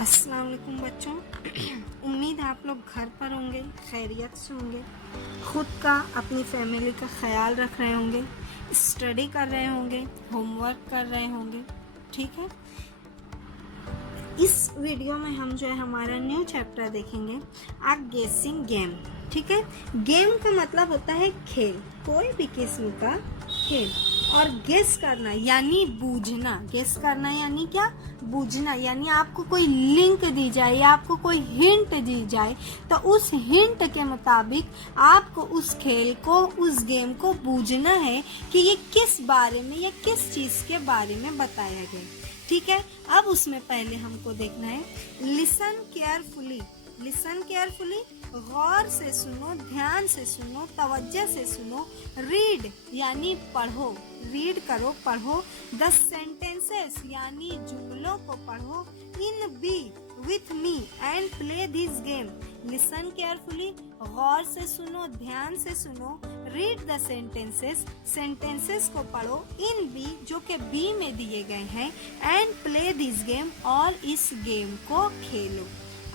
अस्सलाम वालेकुम बच्चों। उम्मीद है आप लोग घर पर होंगे, खैरियत से होंगे, खुद का अपनी फैमिली का ख्याल रख रहे होंगे, स्टडी कर रहे होंगे, होमवर्क कर रहे होंगे। ठीक है, इस वीडियो में हम जो है हमारा न्यू चैप्टर देखेंगे, आ गेसिंग गेम। ठीक है, गेम का मतलब होता है खेल, कोई भी किस्म का खेल। और गेस करना यानी बूझना। गेस करना यानी क्या? बूझना। यानी आपको कोई लिंक दी जाए या आपको कोई हिंट दी जाए तो उस हिंट के मुताबिक आपको उस खेल को, उस गेम को बूझना है कि ये किस बारे में या किस चीज के बारे में बताया गया। ठीक है, अब उसमें पहले हमको देखना है लिसन केयरफुली। लिसन केयरफुली, गौर से सुनो, ध्यान से सुनो, तवज्जो से सुनो। रीड यानी पढ़ो, रीड करो, पढ़ो। द सेंटेंसेस यानी जुमलों को पढ़ो। In be with me and play this game. Listen carefully, गौर से सुनो, ध्यान से सुनो। रीड द सेंटेंसेस, सेंटेंसेस को पढ़ो। इन बी, जो कि बी में दिए गए हैं, एंड प्ले दिस गेम, और इस गेम को खेलो।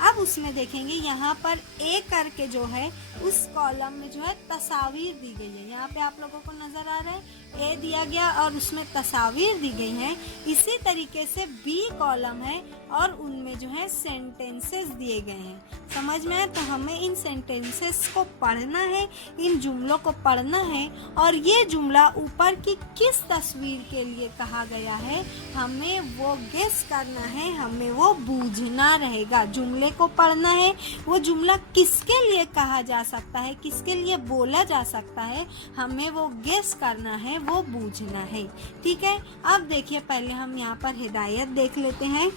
अब उसमें देखेंगे यहाँ पर ए करके जो है उस कॉलम में जो है तस्वीर दी गई है। यहाँ पे आप लोगों को नजर आ रहा है ए दिया गया और उसमें तस्वीर दी गई है। इसी तरीके से बी कॉलम है और उनमें जो है सेंटेंसेस दिए गए हैं। समझ में आया? तो हमें इन सेंटेंसेस को पढ़ना है, इन जुमलों को पढ़ना है, और ये जुमला ऊपर की किस तस्वीर के लिए कहा गया है हमें वो गेस करना है, हमें वो बूझना रहेगा। जुमले को पढ़ना है, वो जुमला किसके लिए कहा जा सकता है, किसके लिए बोला जा सकता है, हमें वो गेस करना है, वो बूझना है। ठीक है, अब देखिए पहले हम यहाँ पर हिदायत देख लेते हैं।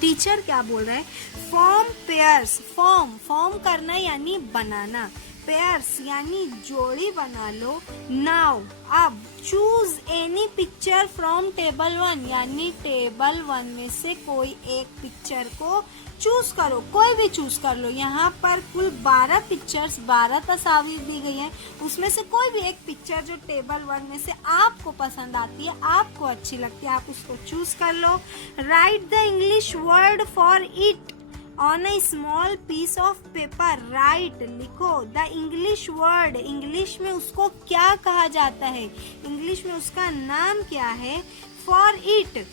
टीचर क्या बोल रहा है? Form pairs. फॉर्म, फॉर्म करना यानी बनाना। पेयर्स यानी जोड़ी बना लो। नाउ, अब choose any picture from table 1, यानी टेबल 1 में से कोई एक पिक्चर को चूज करो, कोई भी चूज कर लो। यहाँ पर कुल 12 पिक्चर्स, 12 तस्वीर दी गई है, उसमें से कोई भी एक पिक्चर जो टेबल 1 में से आपको पसंद आती है, आपको अच्छी लगती है, आप उसको चूज कर लो। Write the English word for it on a small piece of paper. Write, लिखो द इंग्लिश वर्ड, इंग्लिश में उसको क्या कहा जाता है, इंग्लिश में उसका नाम क्या है। For it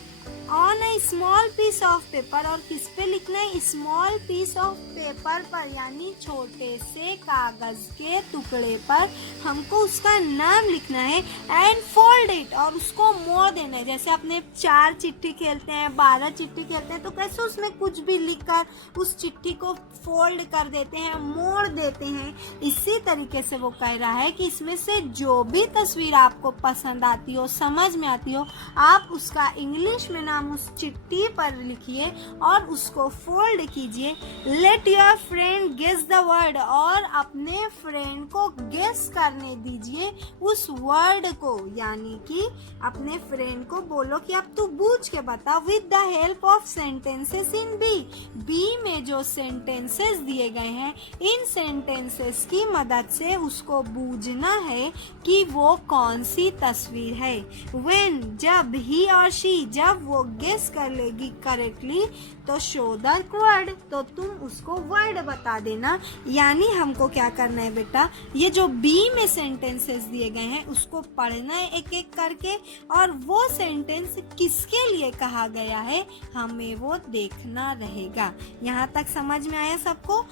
on a small piece of paper, और किस पे लिखना है? स्मॉल पीस ऑफ पेपर पर, यानी छोटे से कागज के टुकड़े पर हमको उसका नाम लिखना है। एंड फोल्ड इट, और उसको मोड़ देना है। जैसे अपने 4 चिट्ठी खेलते हैं, 12 चिट्ठी खेलते हैं, तो कैसे उसमें कुछ भी लिखकर उस चिट्ठी को फोल्ड कर देते हैं, मोड़ देते हैं। इसी तरीके से वो कह रहा है कि इसमें से जो भी तस्वीर आपको पसंद आती हो, समझ में आती हो, आप उसका इंग्लिश में नाम उस चिट्ठी पर लिखिए और उसको फोल्ड कीजिए। Let your friend guess the word, और अपने फ्रेंड को गेस करने दीजिए उस वर्ड को, यानी कि अपने फ्रेंड को बोलो कि अब तू बूझ के बता। With the help of sentences in B, B में जो सेंटेंसेस दिए गए हैं, इन सेंटेंसेस की मदद से उसको बूझना है कि वो कौन सी तस्वीर है। व्हेन, जब, ही और शी, जब वो गेस कर लेगी करेक्टली तो शो द वर्ड, तो तुम उसको वर्ड बता देना। यानी हमको क्या करना है बेटा, ये जो बी में सेंटेंसेस दिए गए हैं उसको पढ़ना है एक एक करके, और वो सेंटेंस किसके लिए कहा गया है हमें वो देखना रहेगा। यहाँ तक समझ में आया सबको?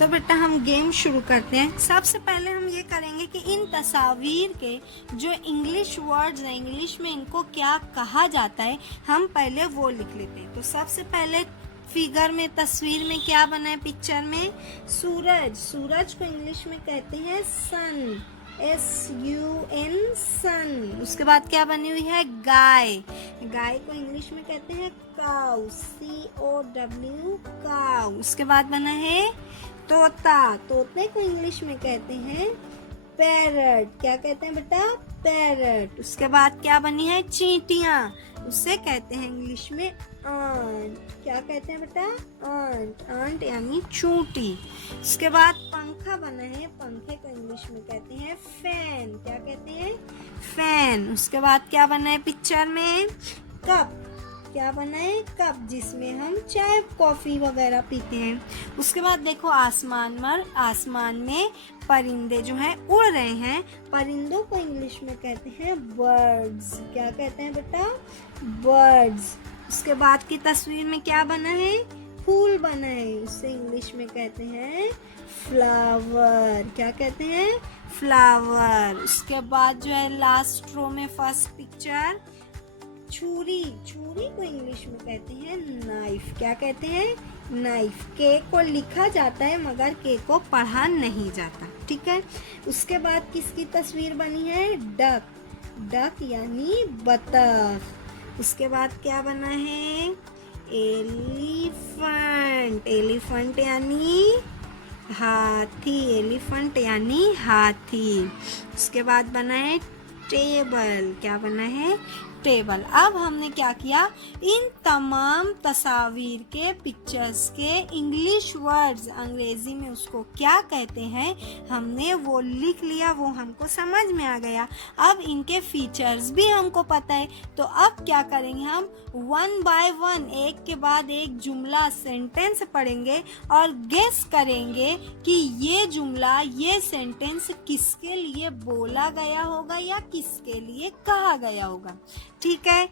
तो बेटा हम गेम शुरू करते हैं। सबसे पहले हम ये करेंगे कि इन तस्वीर के जो इंग्लिश वर्ड्स हैं, इंग्लिश में इनको क्या कहा जाता है, हम पहले वो लिख लेते हैं। तो सबसे पहले फिगर में, तस्वीर में क्या बना है? पिक्चर में सूरज। सूरज को इंग्लिश में कहते हैं सन, SUN, सन। उसके बाद क्या बनी हुई है? गाय। गाय को इंग्लिश में कहते हैं काउ, COW, काउ। उसके बाद बना है तोता। तोते को इंग्लिश में कहते हैं पैरट। क्या कहते हैं बेटा? पैरट। उसके बाद क्या बनी है? चींटियां। उसे कहते हैं इंग्लिश में आंट। क्या कहते हैं बेटा? आंट। आंट यानी चूंटी। उसके बाद पंखा बना है, पंखे को इंग्लिश में कहते हैं फैन। क्या कहते हैं? फैन। उसके बाद क्या बना है पिक्चर में? कप। क्या बना है, कप, जिसमें हम चाय कॉफी वगैरह पीते हैं। उसके बाद देखो आसमान में परिंदे जो हैं उड़ रहे हैं। परिंदों को इंग्लिश में कहते हैं बर्ड्स। क्या कहते हैं बेटा, बर्ड्स। उसके बाद की तस्वीर में क्या बना है, फूल बना है, उससे इंग्लिश में कहते हैं फ्लावर। क्या कहते हैं, फ्लावर। उसके बाद जो है लास्ट रो में फर्स्ट पिक्चर, छुरी। छुरी को इंग्लिश में कहते हैं नाइफ। क्या कहते हैं, नाइफ। के को लिखा जाता है मगर के को पढ़ा नहीं जाता, ठीक है। उसके बाद किसकी तस्वीर बनी है, डक। डक यानी बतख। उसके बाद क्या बना है, एलिफेंट। एलिफेंट यानी हाथी। एलिफेंट यानी हाथी। उसके बाद बना है टेबल। क्या बना है, टेबल। अब हमने क्या किया, इन तमाम तस्वीर के पिक्चर्स के इंग्लिश वर्ड्स, अंग्रेजी में उसको क्या कहते हैं, हमने वो लिख लिया, वो हमको समझ में आ गया। अब इनके फीचर्स भी हमको पता है। तो अब क्या करेंगे, हम वन बाय वन, एक के बाद एक जुमला, सेंटेंस पढ़ेंगे और गेस करेंगे कि ये जुमला, ये सेंटेंस किसके लिए बोला गया होगा या किसके लिए कहा गया होगा, ठीक है।